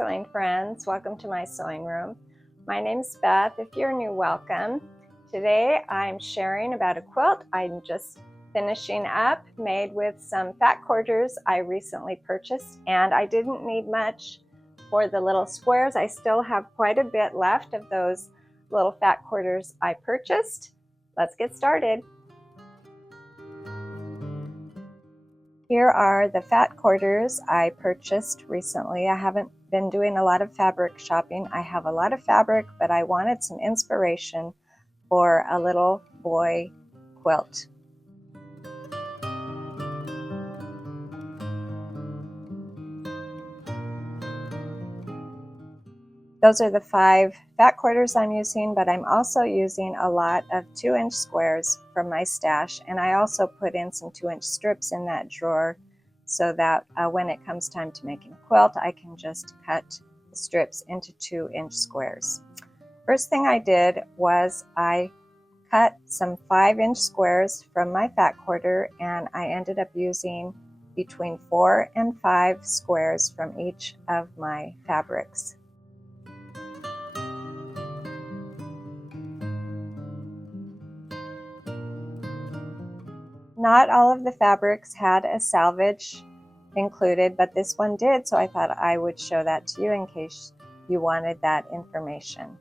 sewing friends, welcome to my sewing room. My name's Beth. If you're new, welcome. Today I'm sharing about a quilt I'm just finishing up, made with some fat quarters I recently purchased, and I didn't need much for the little squares. I still have quite a bit left of those little fat quarters I purchased. Let's get started. Here are the fat quarters I purchased recently. I haven't been doing a lot of fabric shopping. I have a lot of fabric, but I wanted some inspiration for a little boy quilt. Those are the 5 fat quarters I'm using, but I'm also using a lot of 2-inch squares from my stash, and I also put in some 2-inch strips in that drawer so that when it comes time to making a quilt, I can just cut the strips into 2-inch squares. First thing I did was I cut some 5-inch squares from my fat quarter, and I ended up using between 4 and 5 squares from each of my fabrics. Not all of the fabrics had a salvage included, but this one did, so I thought I would show that to you in case you wanted that information.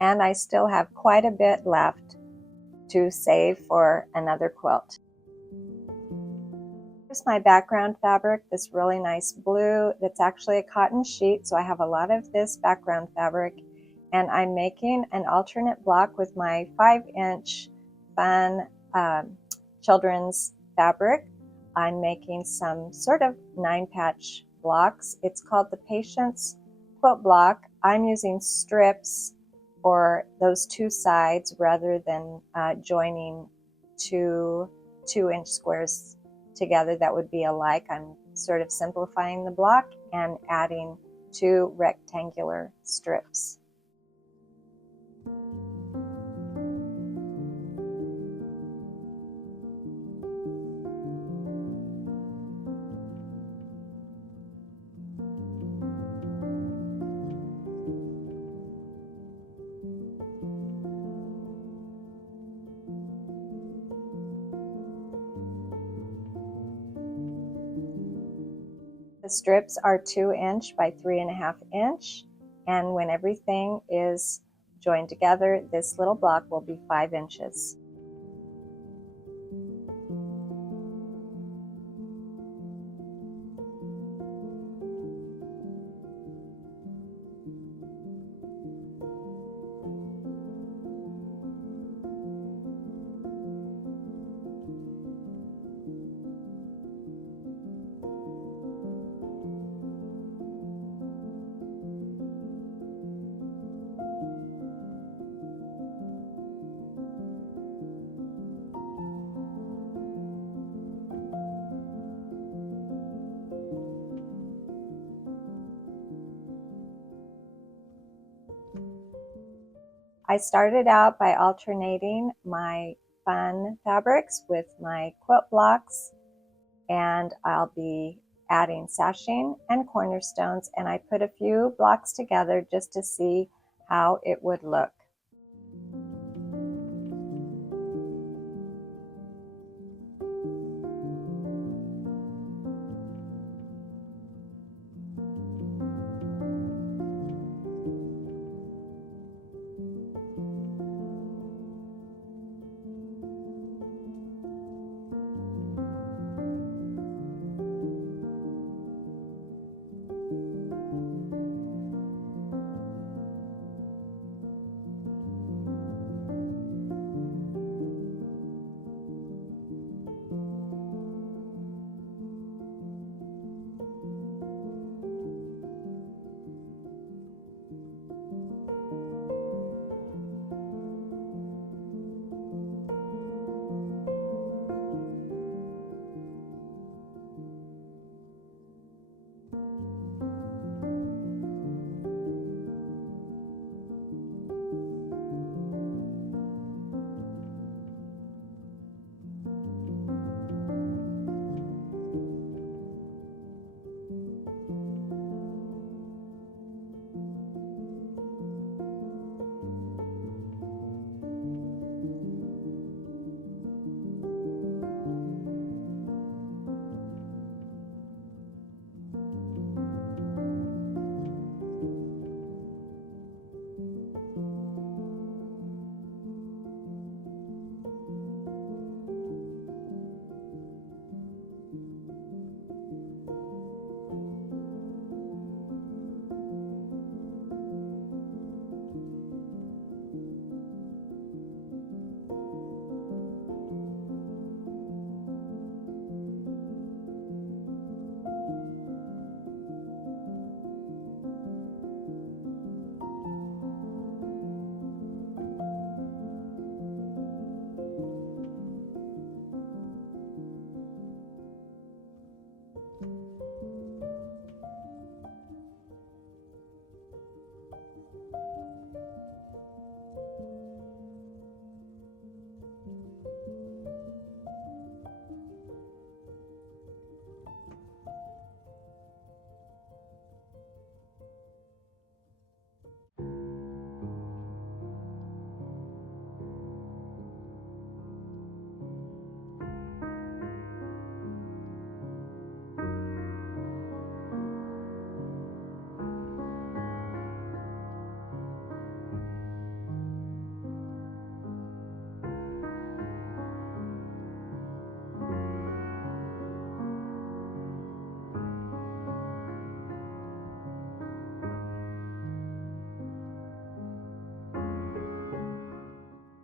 And I still have quite a bit left to save for another quilt. Here's my background fabric, this really nice blue that's actually a cotton sheet, so I have a lot of this background fabric, and I'm making an alternate block with my 5-inch fun children's fabric. I'm making some sort of 9-patch blocks. It's called the Patience Quilt Block. I'm using strips for those 2 sides rather than joining 2 2-inch squares together that would be alike. I'm sort of simplifying the block and adding 2 rectangular strips. The strips are 2-inch by 3.5 inch, and when everything is joined together, this little block will be 5 inches. I started out by alternating my fun fabrics with my quilt blocks, and I'll be adding sashing and cornerstones, and I put a few blocks together just to see how it would look.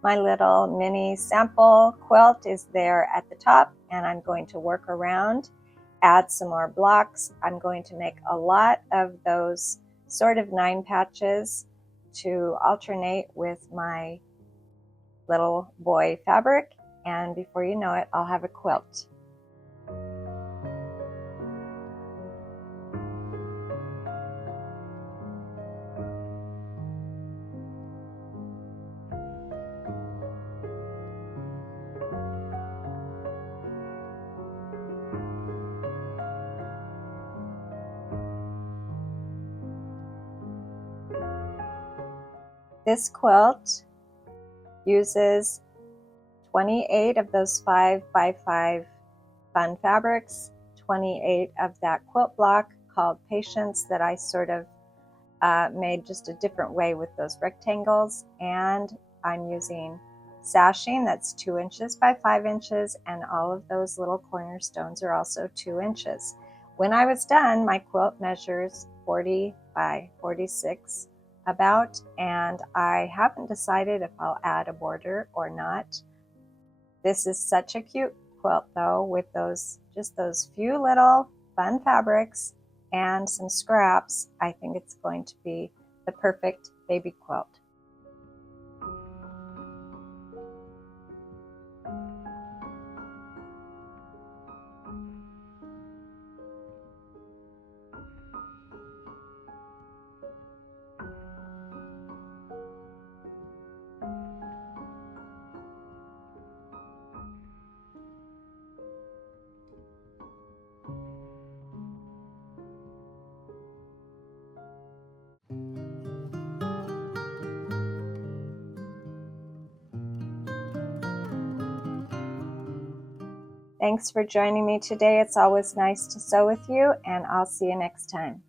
My little mini sample quilt is there at the top, and I'm going to work around, add some more blocks. I'm going to make a lot of those sort of 9 patches to alternate with my little boy fabric, and before you know it, I'll have a quilt. This quilt uses 28 of those 5x5 fun fabrics, 28 of that quilt block called Patience that I sort of made just a different way with those rectangles, and I'm using sashing that's 2 inches by 5 inches, and all of those little cornerstones are also 2 inches. When I was done, my quilt measures 40 by 46 about, and I haven't decided if I'll add a border or not. This is such a cute quilt though, with just those few little fun fabrics and some scraps. I think it's going to be the perfect baby quilt. Thanks for joining me today. It's always nice to sew with you, and I'll see you next time.